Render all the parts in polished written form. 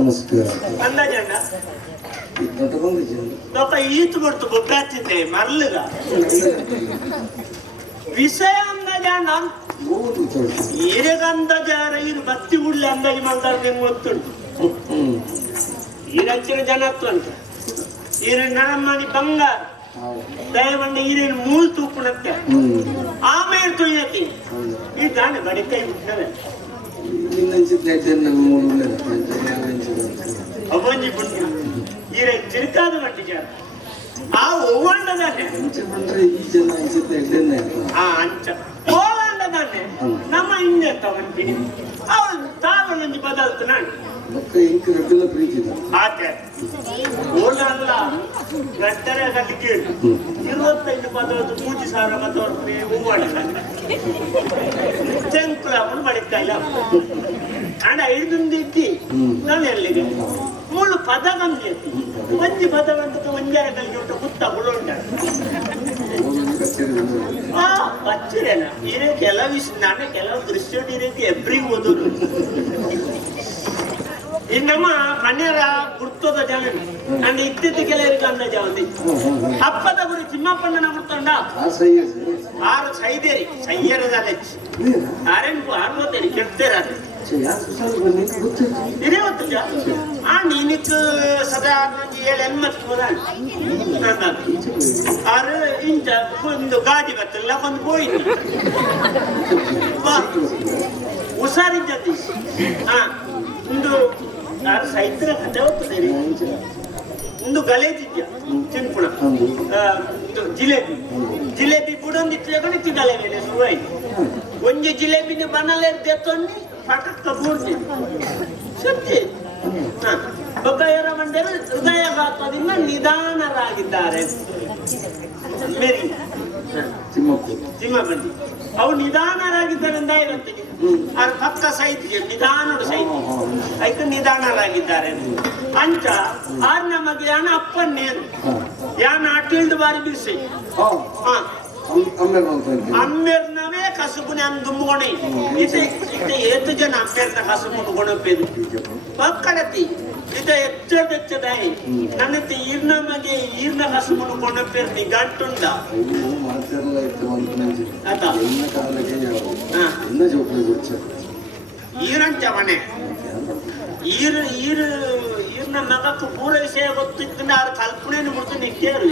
ನಮಸ್ಕಾರ. ಅಂದಾಜಣ್ಣ ದೊಡ್ಡ ಈತು ಕೊಡ್ತು ಗೊತ್ತಾಗ್ತಿದ್ದೆ ಮರ್ಲಗ ವಿಷಯ ಅಂದಾಜಣ್ಣ ಈರೆಗ ಅಂದಾಜಾರ ಇದು ಬತ್ತಿ ಉಳ್ಳೆ ಅಂದಾಜು ಮಾಡ್ತಾರೆ ನಿಮ್ಗೆ ಗೊತ್ತುಂಟು. ಈರಚ್ಚಿನ ಜನತ್ವ ಅಂತ ಈರಿನ ನಮ್ಮನಿ ಬಂಗಾರ ದಯವಂಡ ಈರಿನ ಮೂಲ್ ತೂಪುಣತ್ತೆ ಆಮೇಲೆ ತುಯ್ಯತಿ ಈ ದಾನೆ ಬಡಿ ಕೈ ಬಿಟ್ಟರೆ ಅವೊಂಜಿ ಪುಣ್ಯ ಈರ ಚಿರುಕಾದ ಮಟ್ಟಿಗೆ ಆ ಒವ್ವಂಡದಾನೆ ಆ ಅಂಚ ಓವಂಡದಾನೆ ನಮ್ಮ ಹಿಂದೆ ತಗೊಂತೀನಿ ಅವಳು ತಾವೊಂದು ಬದಲ್ತು ನಾನು ಆಚೆ ಓಡಲ್ಲ ಗಟ್ಟರೆ ಗಲ್ಲಿಗೆ 25 ಬದಲದು 3,000 ಬದಲು ಹೂವಾಡ ಚೆಂಕುಲ ಅವನು ಬಡಿತಾ ಇಲ್ಲ ಹಣ ಹಿಡಿದು ಇಕ್ಕಿ ನಾನು ಎಲ್ಲಿಗೆ ಮುಳ್ಳು ಪದ ಕಮ್ಮಿ ಒಂಜಿ ಪದ ಬಂದು ಒಂಜಾರ ಕಲ್ಲಿಗೆ ಉಂಟು ಗುತ್ತ ಉಳ್ಳುಂಟ ಬಚ್ಚಿರೇನ ಇರೇ ಕೆಲವು ನಾನು ಕೆಲವು ದೃಶ್ಯ ಇರಕ್ಕೆ ಎಬ್ರಿಗೆ ಓದೋದು ಇನ್ನಮ್ಮ ಕಣ್ಯರ ಗುರ್ತದ ಜನ ನಾನು ಇತ್ತಿತ್ತು ಕೆಲವರಿಗೆ ಅಂದಾಜ ಒಂದು ಹಬ್ಬದ ಗುರಿ ತಿಮ್ಮಪ್ಪಣ್ಣನ ಗುರ್ತಂಡ 6 ಸೈದೇರಿ ಸೈಯರದಲ್ಲಿ ಆರೇನು 60 ಕೆಡ್ತೇರ ಇದೇ ಹೊತ್ತು ಆ ನೀನಿಕ್ ಸದಾ 7-8 ಆರು ಇಂಚ ಒಂದು ಗಾಡಿ ಬರ್ತಲ್ಲ ಒಂದು ಹೋಯ್ತು ಹುಷಾರಿದ್ದ ಹಾ ಒಂದು ಸೈತ್ರ ಕತೆ ಹೋಗ್ತದೆ ಒಂದು ಗಲೇಜಿದ್ಯ ತಿನ್ಪುಣ ಜಿಲೇಬಿ ಜಿಲೇಬಿ ಬುಡೊಂದಿತ್ತು ಗಲೆ ಮೇಲೆ ಶುರುವಾಯ್ತು ಒಂಜಿ ಜಿಲೇಬಿನ ಬನಲೆ ತೆತ್ತೊಂದು ಪಟಕ್ಕ ಬೂಡ್ತೀನಿ ಸತ್ಯ ಬೊಬ್ಬಯ್ಯರ ಮಂಡ್ಯರು ಹೃದಯಘಾತದಿಂದ ನಿಧಾನರಾಗಿದ್ದಾರೆ ಮೇರಿ ತಿಮ್ಮಪ್ಪಂಡಿ ಅವು ನಿಧಾನರಾಗಿದ್ದಾರೆ ಅಂತ ಇವತ್ತಿಗೆ ಅವ್ರ ಪಕ್ಕ ಸೈತಿಗೆ ನಿಧಾನದ ಸೈತಿ ಅದಕ್ಕೆ ನಿಧಾನರಾಗಿದ್ದಾರೆ ಅಂಚ ಆರ್ ನಮಗೆ ಯಾನ ಅಪ್ಪನ್ನೇನು ಯಾನ ಅಟ್ಟಿಲ್ದು ಬಾರಿ ಬಿಸಿ ಅಮ್ಮೇರ್ನವೇ ಕಸುಬುನೆ ಅಂದ್ ದುಮ್ಮುಗೊಣೆ ಇದು ಏತು ಜನ ಅಮ್ಮೇರ್ನ ಕಸುಬುನು ಗೊಣಪ್ಪೇದು ಪಕ್ಕಡತಿ ಇದು ಎಚ್ಚದಾಯಿ ನನ್ನತಿ ಈರ್ನಮಗೆ ಈರ್ನ ಕಸುಬುನು ಗೊಣಪ್ಪೇರ್ನಿ ಗಂಟುಂಡ ಈರಂಚ ಮನೆ ಈರ್ನ ಮಗಕ್ಕೆ ಪೂರ ವಿಷಯ ಗೊತ್ತಿದ್ದ ಅವ್ರ ಕಲ್ಪನೆಯನ್ನು ಬಿಟ್ಟು ನಿಕ್ಕೇರು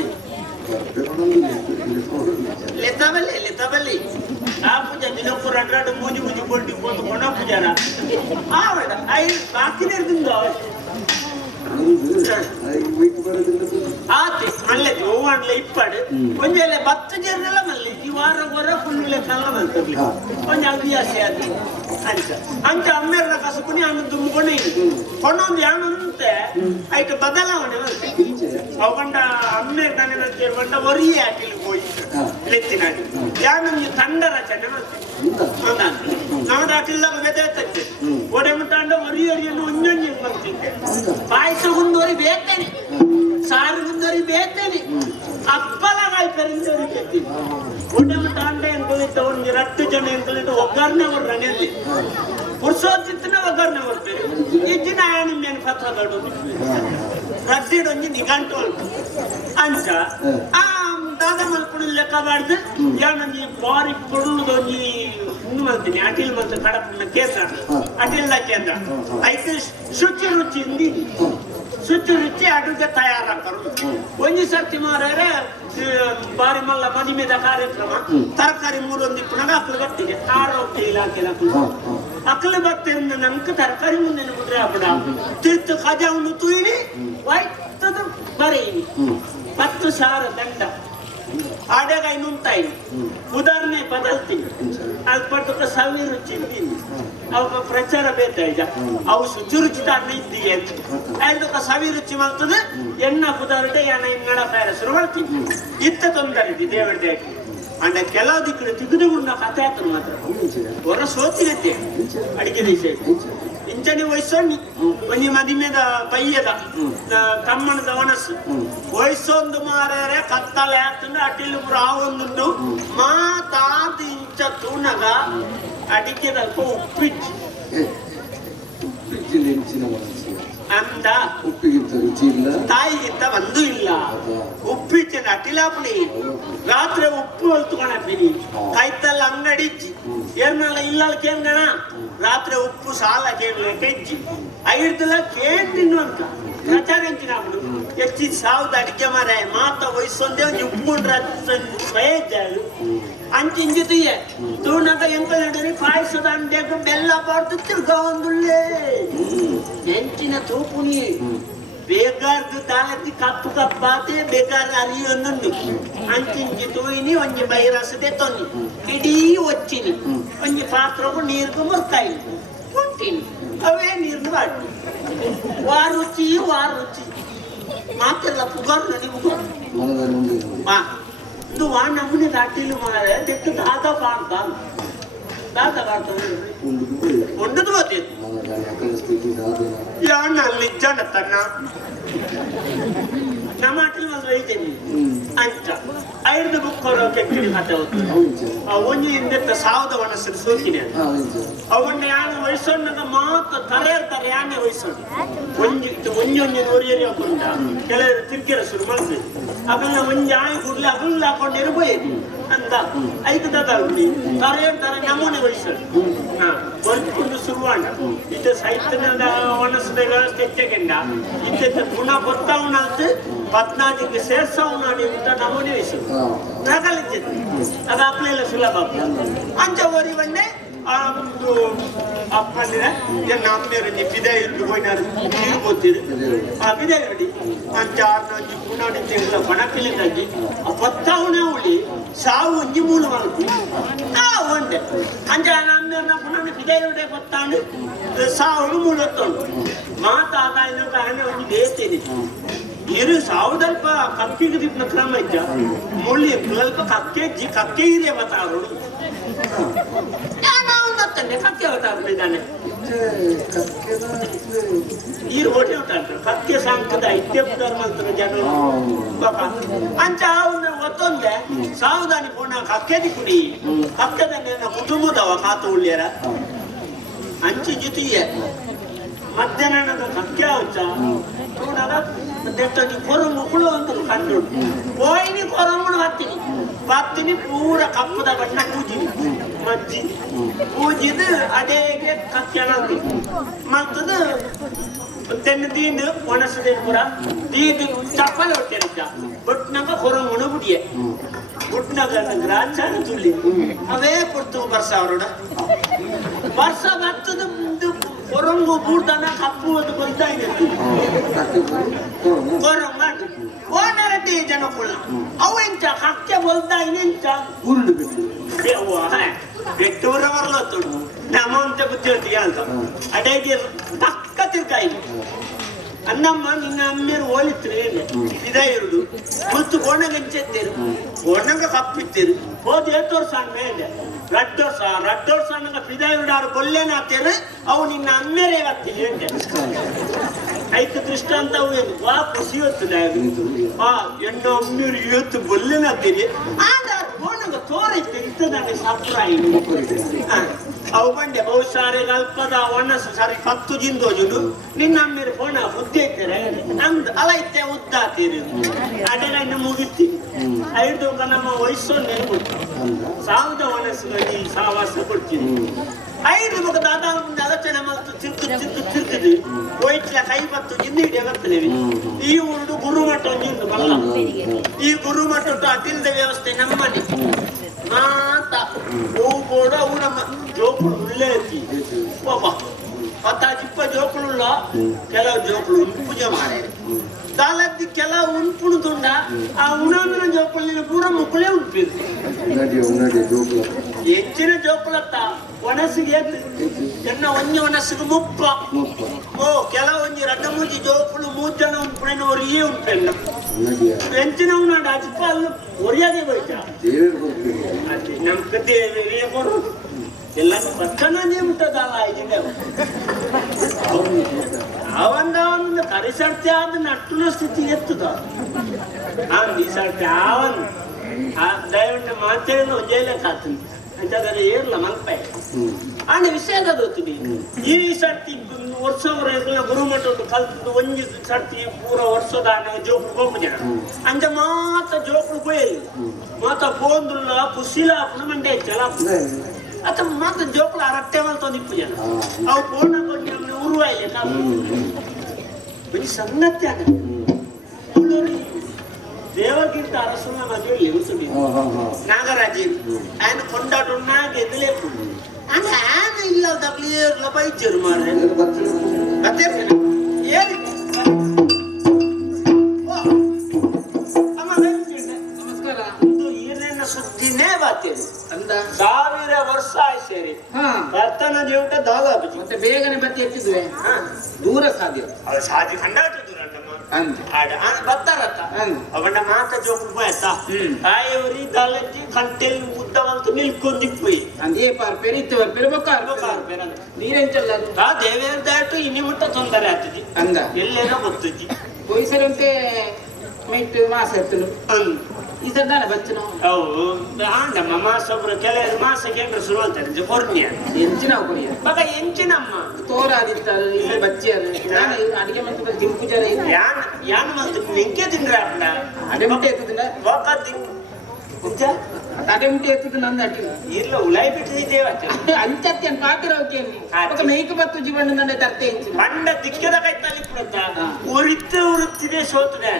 ಲೆತ್ತಬಲ್ಲಿ ಆ ಪೂಜೆ ದಿನಕ್ಕೂ 2 ಮೂಜಿ ಕೊಟ್ಟು ಕೊಣ ಪೂಜಾರ ಆವಡ ಐ ಬಾಕಿನೇ ಇರ್ತಿಂದು ಆತಿ ಮಲ್ಲೆ ಹೂವಾಡ್ಲೆ ಇಪ್ಪಡು ಒಂಜೆಲ್ಲ 10 ಜನ ಮಲ್ಲಿ ಈ ವಾರ ಫುಲ್ ಕಲ್ಲ ಮಲ್ತರ್ಲಿ ಒಂಜ ಹವ್ಯಾಸ ಆತಿ ಅಂಚ ಅಮ್ಮೇರ್ನ ಕಸಪುನಿ ಅನ್ನು ದುಮ್ಕೊಂಡು ಕೊಂಡೊಂದು ಯಾಣಂತೆ ಆಯ್ತು ಬದಲಾವಣೆ ಅವಂಡ ಅಮ್ಮೇರ್ ತಾನೆ ಬಂಡ ಒರಿಯೇ ಆಟಿಲ್ ಹೋಗಿ ಲೆತ್ತಿನಾಡಿ ಯಾಣಂದು ತಂಡ ರಚನೆ ನಮ್ಮದು ಆಟಿಲ್ದಾಗ ಬೆದೆ ತಕ್ಕೆ ಒಡೆ ಮುಟ್ಟಾಂಡ ಒರಿಯನ್ನು ಒಂಜೊಂಜಿ ಬರ್ತಿದ್ದೆ ಪಾಯಸ ಗುಂದೋರಿ ಬೇಕೇನೆ ಸಾರು ಗುಂದೋರಿ ಬೇಕೇನೆ ಅಪ್ಪಲಗಾಯಿ ಪೆರಿಂದೋರಿ ಕೆತ್ತಿ ಒಡೆ ಮುಟ್ಟಾಂಡ ಎಂತ ಒಂದು 2 ಜನ ಎಂತ ಒಗ್ಗರಣೆ ಅವ್ರ ರಣೆಯಲ್ಲಿ ಪುರುಷೋತ್ತಿನ ಒಗ್ಗರಣೆ ಬರ್ತಾರೆ ಈ ದಿನ ನಿಮ್ಮೇನು ಪತ್ರ ದೊಡ್ಡದು ರದ್ದಿಡೊಂಜಿ ನಿಘಂಟು ಅಂಚ ಆ ದಾದ ಮಲ್ಪುಣ ಲೆಕ್ಕ ಮಾಡಿದ್ರೆ ಯಾನೊಂದು ಬಾರಿ ಕೊಡುವುದೊಂದು ಇನ್ನು ಮಾಡ್ತೀನಿ ಅಟಿಲ್ ಮತ್ತು ಕಡಪಿನ ಕೇಂದ್ರ ಅಟಿಲ್ಲ ಕೇಂದ್ರ ಐದು ಶುಚಿ ರುಚಿ ಅಡುಗೆ ತಯಾರಾಕರು ಒಂಜಿ ಸರ್ತಿ ಮಾರ್ರೆ ಬಾರಿ ಮಲ್ಲ ಮದಿಮೆದ ಕಾರ್ಯಕ್ರಮ ತರಕಾರಿ 3 ಪುನಗ ಅಕ್ಕಲು ಬರ್ತಿದೆ ಆರೋಗ್ಯ ಇಲಾಖೆ ಅಕ್ಕಲು ಬರ್ತಿಂದ ನಮ್ಗೆ ತರಕಾರಿ ಮುಂದೆ ಬಿಡ್ರೆ ಹಬ್ಬಡ ತಿರ್ತು ಖಜಾವನ್ನು ತುಯಿನಿ ವೈತದು ಬರೀನಿ 10,000 ದಂಡ ಆಡಾಗ ನುಂತಾಯಿ ಉದಾಹರಣೆ ಬದಲ್ತೀನಿ ಅದು ಪಟ್ಟಕ ಸಾವಿರ ಚಿಂತೀನಿ ಅವಾಗ ಪ್ರಚಾರ ಬೇಕಾಯ್ತ ಅವು ಶುಚಿರುಚಿತಾಗ್ಲಿ ಇದ್ದೀಗೆ ಅಂತ ಅದಕ್ಕೆ ಸಾವಿರ ರುಚಿ ಮಾಡ್ತದೆ ಎಣ್ಣ ಕುದಾರಡೆ ಯಾನ ಇನ್ನಡ ಬೇರೆ ಶುರು ಮಾಡ್ತೀನಿ ಇತ್ತ ತೊಂದರೆ ಇದೆ ದೇವರಡೆ ಅಂಡ ಕೆಲವು ದಿಕ್ಕಳು ತಿಗುದುಗುಂಡ ಕಥೆ ಆಗ್ತದೆ ಮಾತ್ರ ಹೊರ ಸೋತಿರುತ್ತೆ ಅಡಿಗೆ ದಿವಸ ಇಂಚನಿ ವಯಸ್ಸೊಂದು ಒಂಜಿ ಮದಿಮೆದ ಬಯ್ಯದ ಕಮ್ಮಣದ ವನಸ್ಸು ವಯಸ್ಸೊಂದು ಮಾರೇ ಕತ್ತಲೆ ಆಗ್ತಂದ್ರೆ ಅಟಿಲು ಪುರ ಆವೊಂದುಂಟು ಮಾತಾದ ಇಂಚ ತೂನಗ ಅಡಿಕೆ ಸ್ವಲ್ಪ ಉಪ್ಪಿಚ್ಚಿ ಅಂತ ಉಪ್ಪಿಗಿಂತ ರುಚಿ ಇಲ್ಲ, ತಾಯಿಗಿಂತ ಒಂದು ಇಲ್ಲ. ಉಪ್ಪಿಟ್ಟಿನ ಅಟಿಲಾಪುಳಿ ರಾತ್ರಿ ಉಪ್ಪು ಹೊಲ್ತುಕೊಂಡಿ ಕೈತಲ್ಲ ಅಂಗಡಿ ಇಜ್ಜಿ ಏರ್ನಲ್ಲ ಇಲ್ಲ ಕೇಂಗಣ ರಾತ್ರಿ ಉಪ್ಪು ಸಾಲ ಕೇಳಲಿಕ್ಕೆ ಇಜ್ಜಿ ಐಡ್ದಲ್ಲ ಕೇಂದ್ರಿನ್ನು ಅಂತ ಪ್ರಚಾರಿಂಚಿನప్పుడు ಹೆಚ್ಚಿ ಸಾವ್ದ ಅಡಿಗೆ ಮರ ಮಾತ ವಯಸ್ಸೊಂದೇ ಒಂದು ಉಪ್ಪುಕೊಂಡ್ರೆ ಬಯದ್ದಾಳು ಅಂಚಿಂಜಿದೆಯೇ ತೂನಗ ಎಂಕ ನಡರಿ ಪಾಯಸದ ಅಂಡೆಗ ಬೆಲ್ಲ ಬಾರ್ದು ತಿರ್ಗ ಒಂದುಳ್ಳೇ ಎಂಚಿನ ತೂಪುನಿ ಬೇಗಾರ್ದು ದಾಲತಿ ಕಪ್ಪು ಕಪ್ಪಾತೆ ಬೇಗಾರ ಅರಿಯೊಂದುಂಡು ಅಂಚಿಂಚಿ ತೂಯಿನಿ ಒಂಜಿ ಬೈರಸದೆ ತೊನ್ನಿ ಇಡೀ ಒಚ್ಚಿನಿ ಒಂಜಿ ಪಾತ್ರಗೂ ನೀರ್ಗು ಮುರ್ಕಾಯಿ ಕುಂಟಿನಿ ಅವೇ ನೀರ್ದು ಬಾಟಿ ವಾರುಚಿ ಮಾತೆಲ್ಲ ಪುಗಾರು ನಡಿಮುಗು ಇದು ವಾ ನಮ್ಮನೆ ದಾಟಿಲು ಮಾರೆ ಬಿಟ್ಟು ದಾದ ಮಾಡ್ತಾರೆ ಒಂಡದು ಗೊತ್ತಿತ್ತು ಯಾಣ ನಿಜಾನ ತನ್ನ ನಮ್ಮ ಆಟಲಿ ಒಂದು ವೈದ್ಯನಿ ಅಂತ ಐದು ಬುಕ್ ಕೆಟ್ಟಿಡಿ ಕತೆ ಒಂಜಿ ಹಿಂದೆ ಸಾವದ ವನಸ್ಸು ಸೋಕಿನೆ ಅವನ್ನ ಯಾನ ವಯಸ್ಸೊಂಡ ಮಾತ್ರ ತರೆ ಯಾನೆ ವಯಸ್ಸೊಂಡು ಒಂಜಿ ನೂರಿಯರಿ ಹಾಕೊಂಡ ಕೆಲವರು ತಿರ್ಕಿರ ಶುರು ಮಾಡ್ತೀವಿ ಅದನ್ನ ಒಂಜಿ ಆಯಿ ಕೂಡಲೇ ಅದನ್ನ ಹಾಕೊಂಡಿರ್ಬೋದು ಅಂತ ಐದು ದಾದಿ ತರೆ ನಮೂನೆ ವಯಸ್ಸೊಂಡು ಬರ್ಕೊಂಡು ಶುರುವಾಂಡ ಇದು ಸೈತನದ ವನಸ್ಸದ ವ್ಯವಸ್ಥೆ ಹೆಚ್ಚೆಗೆಂಡ ಇದ್ದ ಪುನಃ ಗೊತ್ತಾವನಂತ 14ಗೆ ಸೇರ್ಸವನಾಡಿ ಅಂತ ನಮೂನೆ ವಯಸ್ಸು ನಗಲಿದ್ದೆ ಅದು ಅಪ್ಲೆಲ್ಲ ಸುಲಭ ಅಂಚ ಓರಿವನ್ನೇ ಅಪ್ಪಂದ್ರೆ ನಮ್ಮನೇರು ಬಿದೆ ಇದ್ದು ಹೋಯ್ನಾರು ನೀರು ಗೊತ್ತಿದೆ ಆ ಬಿದೆ ನೋಡಿ ಅಂಚ ಆರ್ನಂಜಿ ಪುನಾಡಿ ತೆಗೆದ ಬಣಪಿಲಿಂದಾಗಿ ಬತ್ತಾವಣೆ ಉಳಿ ಸಾವು ಒಂಜಿ ಮೂಲು ಮಾಡ್ತು ಒಂಡೆ ಅಂಚ ನಮ್ಮನೇರ್ನ ಪುನಃ ಬಿದೆ ಇರುಡೆ ಬತ್ತಾಂಡು ಸಾವು ಮೂಲು ಹೊತ್ತೊಂಡು ಮಾತಾದ ಕಾರಣ ಒಂಜಿ ಬೇತೇನೆ ಇರು ಸಾವುದಲ್ಪ ಕಕ್ಕಿಗೆ ದಿಪ್ನ ಕ್ರಮ ಇದ್ದ ಮುಳ್ಳಿ ಸ್ವಲ್ಪ ಕಕ್ಕೆ ಇದೆ ಬತ್ತಾರು ಕಕ್ಕೆ ಅವತಾರಿದ್ದಾನೆ ನೀರು ಹೊಟ್ಟೆ ಉಂಟು ಕಕ್ಕೆ ಸಾಂಕದ ಇತ್ಯಪುರ ಜನ ಅಂಚ ಒತ್ತೊಂದೆ ಸಾವುದಾನಿ ಪೋಣ ಕಕ್ಕೆದಿ ಕುಡಿ ಕಕ್ಕೆದ ಕುಟುಂಬದವ ಕಾತು ಉಳ್ಳ್ಯಾರ ಅಂಚಿ ಜೊತೆಗೆ ಮಧ್ಯಾಹ್ನದ ಕಕ್ಕೆ ಅವಚ್ಚ ಕೊರಮುಗಳು ಅಂತ ಕಂಡು ಹೋಯ್ನಿ ಕೊರಮುಳು ಹತ್ತೀನಿ ಪೂರ ಕಪ್ಪದ ಬಣ್ಣ ಪೂಜಿದು ಅಡೇಗೆ ಕಕ್ಕೆಳದು ಮತ್ತದು ತೆನ್ನು ದೀನು ಒಣಸದೆ ಪುರ ದೀದು ಚಪ್ಪಲೆ ಹೊಟ್ಟೆರಿದ್ದ ಬಟ್ನಾಗ ಕೊರಮುಳು ಬುಡಿಯೆ ಬುಟ್ನಾಗ ಗ್ರಾಚಾನ ತುಳ್ಳಿ ಅವೇ ಕೊಡ್ತು ವರ್ಷ ಅವರೋಡ ವರ್ಷ ಬರ್ತದ ಕೊರಂಗು ಬೂರ್ದಾನ ಕಪ್ಪು ಅದು ಬಂದ ಕೊರಂಗ ಓನರಟಿ ಜನಕುಳ ಅವೆಂಚ ಕಕ್ಕೆ ಬಲ್ದ ಇನ್ನೆಂಚ ಗುರುಳು ಬೆಟ್ಟೂರ ಬರ್ಲತ್ತು ನಮ್ಮಂತೆ ಬುದ್ಧಿ ಅಂತ ಅಡೇಗೆ ಪಕ್ಕ ತಿರ್ಗಾಯಿ ಅನ್ನಮ್ಮ ನಿನ್ನ ಅಮ್ಮೇರು ಹೋಲಿತ್ರು ಇದ ಇರುದು ಮತ್ತು ಕೋಣಗಂಚೆತ್ತೇರು ಕೋಣಂಗ ಕಪ್ಪಿತ್ತೇರು ಹೋದ್ ಏತೋರ್ಸ ಮೇಲೆ ರಡ್ಡೋರ್ಸ ಅನ್ನಂಗ ಪಿದಾಯುಡಾರು ಕೊಲ್ಲೇನಾತೇರು ಅವು ನಿನ್ನ ಅಮ್ಮೇರೇ ಬರ್ತೀನಿ ಐದು ದೃಷ್ಟಾಂತ ವಾ ಖುಷಿ ಹೊತ್ತದೆ ಎಣ್ಣ ಅಮ್ಮೇರು ಇವತ್ತು ಬೊಲ್ಲೇನಾತೀರಿ ಆದ ಕೋಣಂಗ ತೋರೈತೆ ಇರ್ತದಂಗೆ ಸಪ್ರಾಯಿ ಅವು ಬಂಡೆ ಬಹುಶಾರೆ ಅಲ್ಪದ ಒಣಸು ಸಾರಿ 10 ಜಿಂದೋಜುಡು ನಿನ್ನ ಅಮ್ಮೇರು ಕೋಣ ಬುದ್ಧಿ ಐತಾರೆ ನಮ್ದು ಅಲ ಐತೆ ಉದ್ದಾತೀರಿ ಅಡೆಗ ಇನ್ನು ಮುಗಿತೀನಿ ಐದು ನಮ್ಮ ವಯಸ್ಸೊಂದು ನೆನಪು ಸಾವಿರದ ವನಸ್ಸಿನಲ್ಲಿ ಸಾವಾಸ ಕೊಡ್ತೀನಿ ಐದು ಮಗ ದಾದಾ ಮುಂದೆ ಆಲೋಚನೆ ಮತ್ತು ತಿರುಗುದು ಹೋಯ್ತಲ ಕೈ ಬತ್ತು ಜಿಂದು ಹಿಡಿಯ ಬರ್ತೇವೆ ಈ ಊರು ಗುರುಮಠ ಒಂದು ಬಲ್ಲ ಈ ಗುರುಮಠ ಅತಿಲ್ದ ವ್ಯವಸ್ಥೆ ನಮ್ಮನೆ ಮಾತ ಹೂ ಕೂಡ ಅವು ನಮ್ಮ ಜೋಕುಳು ಉಳ್ಳೇ ಐತಿ ಬಾಬಾ 10-20 ಜೋಕುಳುಳ್ಳ ಕೆಲವು ಜೋಕುಳು ಪೂಜೆ ಮಾಡಿ ದಾಲದ್ದಿ ಕೆಲವು ಉಣ್ಪುಣದುಂಡ ಆ ಉಣಂದ್ರ ಜೋಕುಳಿನ ಪೂರ ಮುಕ್ಕಳೇ ಉಣ್ಬೇಕು ಹೆಚ್ಚಿನ ಜೋಕುಳತ್ತ ಒಣಸಿಗೆ ಎನ್ನ ಒಂಜಿ ಒಣಸಿಗೆ ಮುಪ್ಪ ಕೆಲವು ಒಂಜಿ ರಡ್ಡ ಮೂಜಿ ಜೋಕುಳು 3 ಜನ ಉಣ್ಪುಣೆನ ಒರಿಯೇ ಉಣ್ಪೆಲ್ಲ ಹೆಂಚಿನ ಉಣ್ಣಾಡ ಅಜ್ಪ ಅಲ್ಲ ಒರಿಯಾಗೆ ಹೋಯ್ತ ನಮ್ ಕತೆ ಕೊಡು ಎಲ್ಲ ಪಟ್ಟಣ ನೇಮಿಟ್ಟದಲ್ಲ ಇದೀಗ ಅವಂದ ಕರಿಸರ್ತಿ ಆದ ನಟ್ಟುನ ಸ್ಥಿತಿ ಎತ್ತದ ಈ ಸರ್ತಿ ಅವನ್ ದಯವಿಟ್ಟು ಮಾತೇನು ಜೈಲಕ್ಕೆ ಹಾಕ್ತೀನಿ ಅಂತಾದ್ರೆ ಏರ್ಲ ಮಲ್ಪೆ ಆಂಡ ವಿಷಯದ ಗೊತ್ತಿದೆ ಈ ಸರ್ತಿ ವರ್ಷವರೆಲ್ಲ ಗುರುಮಠದ್ದು ಕಲ್ತದ್ದು ಒಂಜಿ ಸರ್ತಿ ಪೂರ ವರ್ಷದ ಜೋಕು ಗೋಪು ಜನ ಅಂಜ ಮಾತ ಜೋಕು ಕೊಯ್ಯಲಿ ಮಾತ ಪೋಂದುಲ್ಲ ಪುಸಿಲ ಅಪ್ಪನ ಮಂಡೆ ಹೆಚ್ಚಲ ಅತ್ತ ಮಾತ ಜೋಕುಲ ಅರಟ್ಟೆ ಮಲ್ ತಂದಿಪ್ಪು ಜನ ಅವು ಪೋಣ ಕೊಟ್ಟು ಉರುವಾಯಿಲ್ಲ ಬರೀ ಸಂಗತಿ ಆಗ ದೇವಗಿಂತ ಅರಸನ ಮದುವೆ ಇರುತ್ತದೆ ನಾಗರಾಜಿ ఆయన ಕೊಂಡಾಡುನ್ನಾಗ ಎದಲೇಪು అంటే ఆయన ಇಲ್ಲ ಕ್ಲಿಯರ್ ಬೈಚರು ಮಾರ್ರೆ ಅದೇ ಏರಿ ನಮಸ್ಕಾರ. ಇದು ಏನೇನ ಸುದ್ದಿನೇ ಬಾತೇರಿ ಅಂದ 1000 ವರ್ಷ ಆಯ್ತು ಸೇರಿ ಭರ್ತನ ಜೀವಟ ದಾದಾಬಿ ಮತ್ತೆ ಬೇಗನೆ ಬತ್ತಿ ಎತ್ತಿದ್ವೆ ದೂರ ಸಾಧ್ಯ ಅವ್ರು ಸಾಧಿ ಕಂಡಾಡ್ತಿದ್ರು ಅಂತ ಬರ್ತಾರತ್ತ ಅವನ ಮಾತ ಜೋಕು ಆಯ್ತಾ ತಾಯಿಯವರಿ ತಲೆಜ್ಜಿ ಕಂಟೆಲ್ ಉದ್ದವಂತ ನಿಲ್ಕೊಂಡಿಪ್ಪಿ ಅಂದೇ ಪಾರ್ಪೇರಿ ಇತ್ತು ಬರ್ಪೇರಿ ಬೊಕ್ಕಾರ್ಪೇರ ನೀರೆಂಚಲ್ಲ ಅದು ಆ ದೇವೇರ್ ದಾಟು ಇನಿ ಮುಟ್ಟ ತೊಂದರೆ ಆಗ್ತದೆ ಅಂದ ಎಲ್ಲೇನೋ ಗೊತ್ತಜ್ಜಿ ಪೊಯ್ಸರಂತೆ ಮೈಟ್ ಮಾಸ ಎತ್ತಲು ಈ ಸರ್ದಾನ ಬಚ್ಚನು ಅವು ಆಂಡಮ್ಮ ಮಾಸೊಬ್ರು ಕೆಲವರು ಮಾಸಕ್ಕೆ ಏನ್ರ ಶುರು ಅಂತಾರೆ ಕೊರ್ನಿಯ ಎಂಚಿನ ಕೊರಿಯ ಮಗ ಎಂಚಿನಮ್ಮ ತೋರಾದಿತ್ತ ಇಲ್ಲಿ ಬಚ್ಚಿ ಅದು ನಾನು ಅಡಿಗೆ ಮಂತ್ರ ದಿಂಪು ಜರ ಯಾನ್ ಮಂತ್ ನಿಂಕೆ ತಿಂದ್ರ ಅಪ್ಪ ಅಡೆಮುಟೆ ಎತ್ತುದಿಲ್ಲ ಪೂಜ ಅಡೆಮುಟೆ ಎತ್ತುದು ನಂದು ಅಟ್ಟಿಲ್ಲ ಇಲ್ಲ ಉಲಾಯಿ ಬಿಟ್ಟಿದ್ದೇವೆ ಅಂಚತ್ಯನ್ ಪಾತಿರವಕ್ಕೆ ఒక ಮೇಯ್ಕ ಬತ್ತು ಜೀವನ ನನ್ನ ತರ್ತೆ ಇಂಚಿನ ಮಂಡ ದಿಕ್ಕದ ಕೈತಲ್ಲಿ ಬಿಡುತ್ತ ಉರಿತ್ತಿದೆ ಸೋತದೆ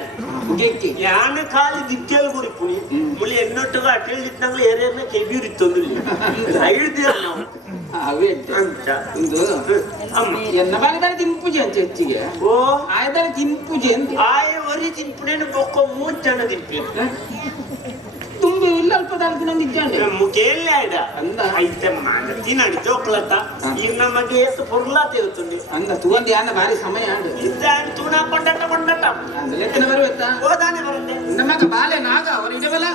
ಗೆಕ್ಕೆ ಯಾನ ಖಾಲಿ ದಿಕ್ಕಲ್ಲಿ ಗುರಿಪುನಿ ಮುಳಿ ಎನ್ನೊಟ್ಟಗ ಅಟ್ಟಿಲ್ದಿತ್ತಂಗ್ಲೆ ಏರಿಯನ್ನ ಕೆಬಿರಿತ್ತೊಂದಿಲ್ಲ ಹಿಡ್ದೇವ್ ನಾವು ಅವೇ ಅಂತ ಒಂದು ಅಮ್ಮ ಎನ್ನ ಬಾರಿದಾರೆ ತಿನ್ಪೂಜೆ ಅಂತ ಹೆಚ್ಚಿಗೆ ಓ ಆಯ್ದಾರೆ ತಿನ್ಪೂಜೆ ಅಂತ ಆಯ ಒರಿ ತಿನ್ಪುಣೇನು ಬೊಕ್ಕ 3 ಜನ ತಿನ್ಪಿ ತುಂಬ ಇಲ್ಲ ಅಲ್ಪ ತಾಲೂಕು ನಂಗೆ ಇದ್ದಾಂಡೆ ಮುಖೇಲಿ ಆಯ್ದ ಅಂದ ಐತೆ ಮಾಡ ತಿನ್ನಡಿ ಜೋಕ್ಲತ್ತ ಈಗ ನಮಗೆ ಎಷ್ಟು ಪೊರ್ಲಾತ ಇರುತ್ತದೆ ಅಂದ ತೂಂಡಿ ಅನ್ನ ಭಾರಿ ಸಮಯ ಆಂಡು ಇದ್ದಾನೆ ತೂಣ ಕೊಂಡಟ ಅಂದ ಲೆಕ್ಕನ ಬರುವೆತ್ತಾ ಹೋದಾನೆ ಬರುತ್ತೆ ನಮಗ ಬಾಲೆ ನಾಗ ಅವರ ಇಡವಲ್ಲ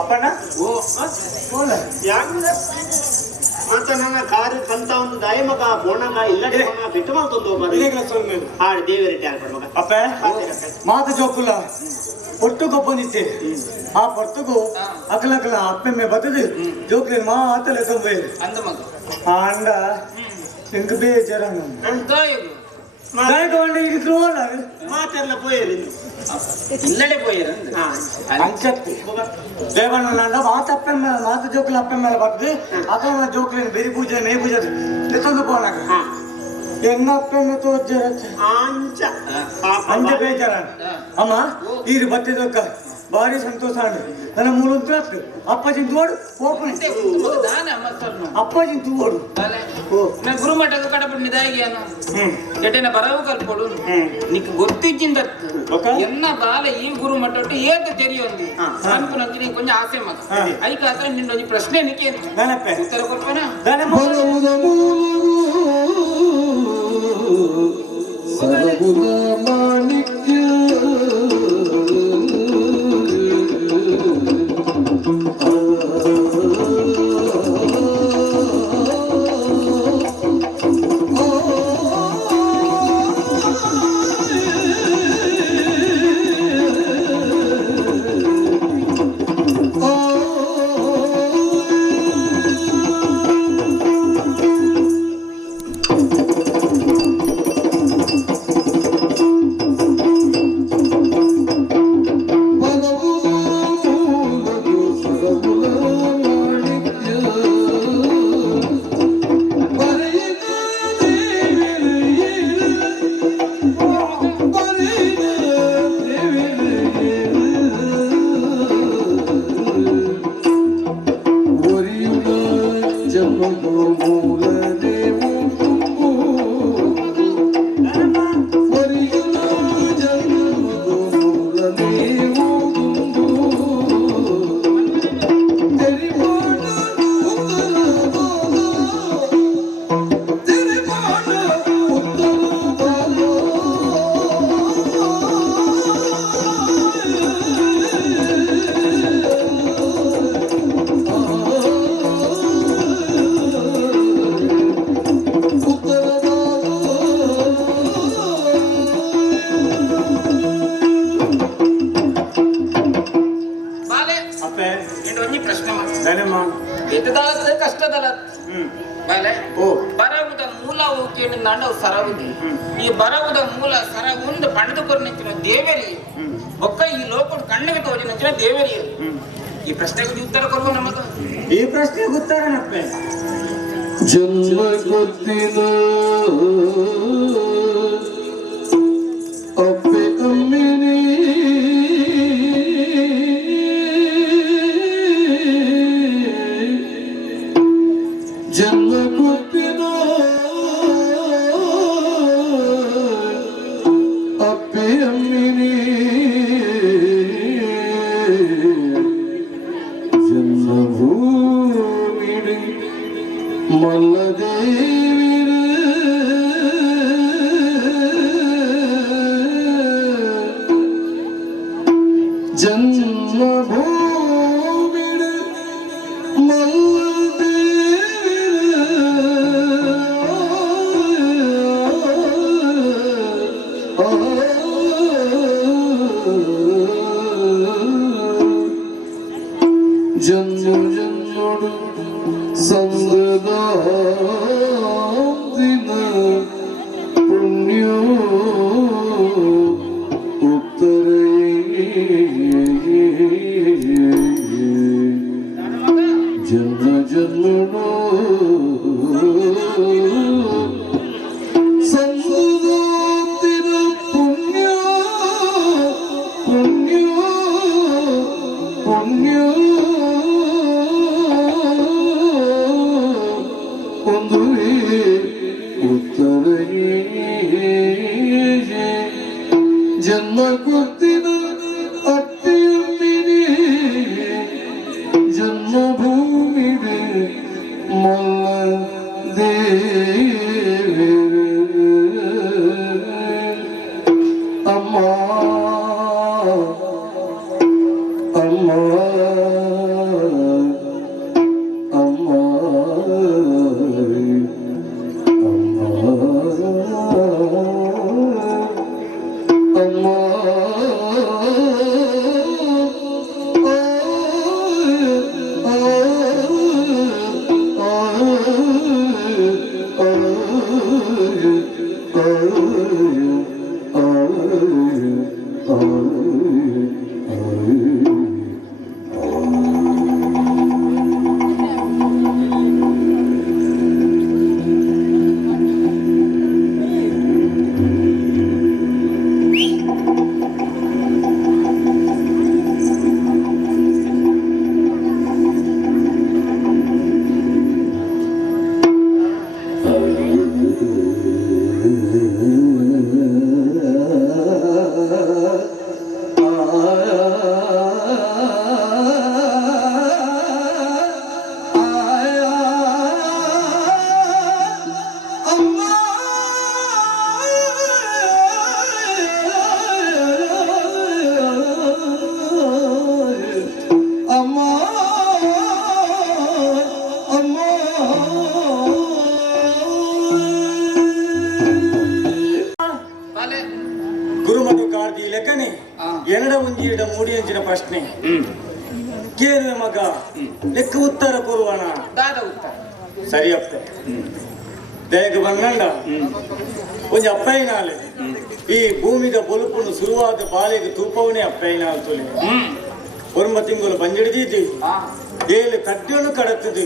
ಅಪ್ಪಣ್ಣ ಓ ಅಂತ ನನ್ನ ಕಾರು ಕಂತ ಒಂದು ದಾಯಿ ಮಗ ಬೋಣಗ ಇಲ್ಲ ಬಿಟ್ಟು ಮಾಡ್ತೊಂದು ಹಾಡು ದೇವರ ಮಗ ಅಪ್ಪ ಮಾತು ಜೋಕುಲ್ಲ ಒಟ್ಟು ಬಂದಿತ್ತೆ ಆ ಪೊರ್ತುಗು ಅಕಲಕಲ ಅಪ್ಪೆಮ್ಮೆ ಬತ್ತದು ಜೋಕ್ಲಿ ಮಾತಲೆ ಕಂಬೆ ಅಂದ ಮಗ ಅಂಡ ಎಂಗ ಬೇಜಾರ ಮಾತೆಲ್ಲ ಪೋಯರು ಇಲ್ಲಡೆ ಪೋಯರು ಅಂಚತ್ತಿ ದೇವಣ್ಣ ಮಾತಪ್ಪೆಮ್ಮ ಮಾತು ಜೋಕ್ಲಿ ಅಪ್ಪೆಮ್ಮೆಲ್ಲ ಬರ್ತದೆ ಅಥವಾ ಜೋಕ್ಲಿ ಬೆರಿ ಪೂಜೆ ಮೇ ಪೂಜೆ ತಂದು ಪೋನಾಗ ಎನ್ನಪ್ಪೆಮ್ಮ ತೋಜರ ಅಂಚ ಅಂಚ ಬೇಜಾರ ಅಮ್ಮ ಈರು ಬತ್ತಿದಕ್ಕ ಭಾರಿ ಸಂತೋಷ ಅಂಡ್ ನನ್ನ ಮೂಲ ಅಪ್ಪಾಜಿನ ತೋಡು ಓಪನ್ ಅಪ್ಪಾಜಿನ ತೂಡು ಗುರು ಮಠದ ಕಡಪಡಿ ನಿದಾಗಿಯಾನು ಎಟೆನ ಬರವು ಕಲ್ಪೊಡು నీకు ಗೊತ್ತಿದ್ದಿಂದ ಎನ್ನ ಬಾಲ ಈ ಗುರು ಮಠ ಏತ ತೆರಿಯೊಂದು ಅನ್ಕೊಂಡಿ ಕೊಂಚ ಆಸೆ ಮಗ ಐಕ ಹತ್ರ ನಿನ್ನೊಂದು ಪ್ರಶ್ನೆ ನಿಕ್ಕೆ ಉತ್ತರ ಕೊಡ್ಪೇನಾ ಬರವುದ ಮೂಲ ನಂಡವು ಸರವುದಿ ಈ ಬರವುದ ಮೂಲ ಸರವುಂದು ಪಣದುಕೊರು ನಿಂತಿನ ದೇವರಿ ಒಕ್ಕ ಈ ಲೋಕದ ಕಣ್ಣಿಗೆ ತೋಜಿ ನಿಂತಿನ ದೇವರಿ ಈ ಪ್ರಶ್ನೆಗೆ ಉತ್ತರ ಕೊಡುವ ನಮಗ ಈ ಪ್ರಶ್ನೆಗೆ ಉತ್ತರನಪ್ಪೆ ಜನ್ಮ ಗೊತ್ತಿನ ಅಪ್ಪೆ ಅಮ್ಮಿನಿ ಜನ್ಮ ಗೊತ್ತಿನ ಅಪ್ಪೆ ಅಮ್ಮಿನಿ ಜನ್ಮಭೂಮಿಡಿ ಮಲ್ಲದೇವಿರ ಜನ್ಮಭೂಮಿಡ ಜನ್ಮ ಜನ್ಮಡು ಸಂಗದ ದಿನ ಪುಣ್ಯ ಉತ್ತರ ಜನ್ಮ ಜನ್ಮಡು ಸಂಗದ ದಿನ ಪುಣ್ಯ ಪುಣ್ಯ ಪುಣ್ಯ ಉತ್ತರ ಜನ್ಮ ಗೊತ್ತಿನ ಅತ್ತಿಯಮ್ಮಿನಿ ಜನ್ಮಭೂಮಿಗೆ ಮಲ್ಲ ದೇವಿ ಅಮ್ಮ ಅಮ್ಮ ಅಮ್ಮ ಒಂಜಿಡ ಮೂಡಿಯಂಚಿನ ಪ್ರಶ್ನೆ ಕೇಳುವೆ ಮಗ ಲೆಕ್ಕ ಉತ್ತರ ಕೊರುವಣ ದಾದ ಉತ್ತರ ಸರಿಯಪ್ಪ ದೇಗ ಬಂಗಂಡ ಒಂಜಿ ಅಪ್ಪಯ್ಯನಾಲೆ ಈ ಭೂಮಿದ ಬೊಲುಪುನು ಶುರುವಾದ ಬಾಲೆಗೆ ತೂಪವನೇ ಅಪ್ಪಯ್ಯನಾಲ್ ತೊಲೆ ಒರ್ಮ ತಿಂಗಳು ಬಂಜಿಡಿದೀತಿ ಏಳು ಕಡ್ಡನು ಕಡತದು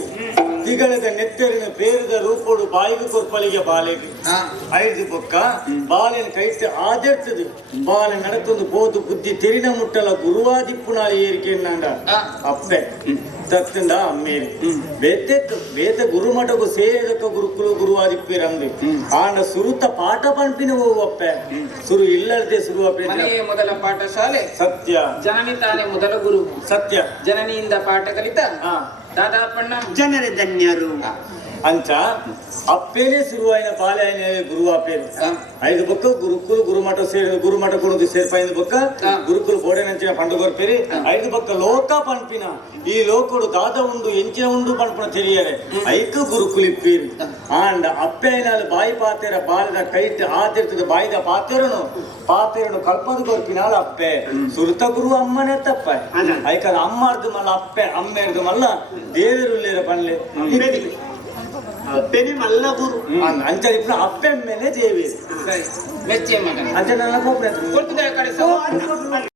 ತಿಗಳದ ನೆತ್ತರಿನ ಬೇರದ ರೂಪೋಡು ಬಾಯಿಗೆ ಕೊರ್ಪಲಿಗೆ ಬಾಲೆಗೆ ಐದು ಬೊಕ್ಕ ಬಾಲೆನ ಕೈತೆ ಆದೆರ್ತದೆ ಬಾಲೆ ನಡಕೊಂದು ಬೋದು ಬುದ್ಧಿ ತೆರಿನ ಮುಟ್ಟಲ ಗುರುವಾದಿಪ್ಪುನಾಳಿ ಏರಿಕೆಯನ್ನಾಂಡ ಅಪ್ಪೆ ತತ್ತಂಡ ಅಮ್ಮೇರಿ ಬೇತ ಗುರುಮಠಗೂ ಸೇರಕ ಗುರುಕುಲು ಗುರುವಾದಿಪ್ಪಿರಂದು ಆಂಡ ಸುರುತ ಪಾಠ ಪಂಪಿನ ಅಪ್ಪೆ ಸುರು ಇಲ್ಲದೆ ಶುರು ಮನೆಯೇ ಮೊದಲ ಪಾಠಶಾಲೆ ಸತ್ಯ ಜನನಿ ತಾನೇ ಮೊದಲ ಗುರು ಸತ್ಯ ಜನನಿಯಿಂದ ಪಾಠ ಕಲಿತ ದಾದಾಪಣ್ಣ ಜನರೇ ಧನ್ಯರು ಅಂಚ ಅಪ್ಪೇನೆ ಶುರುವಾಯಿನ ಬಾಲೆ ಆಯ್ನ ಗುರು ಅಪ್ಪೇನು ಐದು ಬೊಕ್ಕ ಗುರುಕುಲು ಗುರುಮಠ ಸೇರಿ ಗುರುಮಠ ಕೊಡುದು ಸೇರ್ಪೈನ ಬೊಕ್ಕ ಗುರುಕುಲು ಬೋಡೆನಂಚಿನ ಪಂಡುಗೊರ್ಪೇರಿ ಐದು ಬೊಕ್ಕ ಲೋಕ ಪಂಪಿನ ಈ ಲೋಕಡು ದಾದ ಉಂಡು ಎಂಚಿನ ಉಂಡು ಪಂಪನ ತೆರಿಯರೆ ಐಕ ಗುರುಕುಲಿಪ್ಪೀರಿ ಆಂಡ ಅಪ್ಪೇನಾಲು ಬಾಯಿ ಪಾತೆರ ಬಾಲದ ಕೈಟ್ ಆತಿರ್ತದ ಬಾಯಿದ ಪಾತೆರನು ಕಲ್ಪದ ಗೊರ್ಪಿನಾಲ ಅಪ್ಪೆ ಸುರುತ ಗುರು ಅಮ್ಮನೇ ತಪ್ಪ ಐಕದ ಅಮ್ಮರ್ದು ಮಲ್ಲ ಅಪ್ಪೆ ಅಮ್ಮೆರ್ದು ಮಲ್ಲ ದೇವರುಳ್ಳೇರ ಪನ್ಲೆ ಅಪ್ಪನೇ ಮಲ್ಲ ಗುರು ಅಂಚರಿಪ್ನ ಅಪ್ಪೆಮ್ಮೆನೆ ದೇವಿ ಮೆಚ್ಚೆ ಮಗನ ಅಂಚ ನನ್ನ ಕೊಡ್ತಿದ್ದೆ ಕಡೆ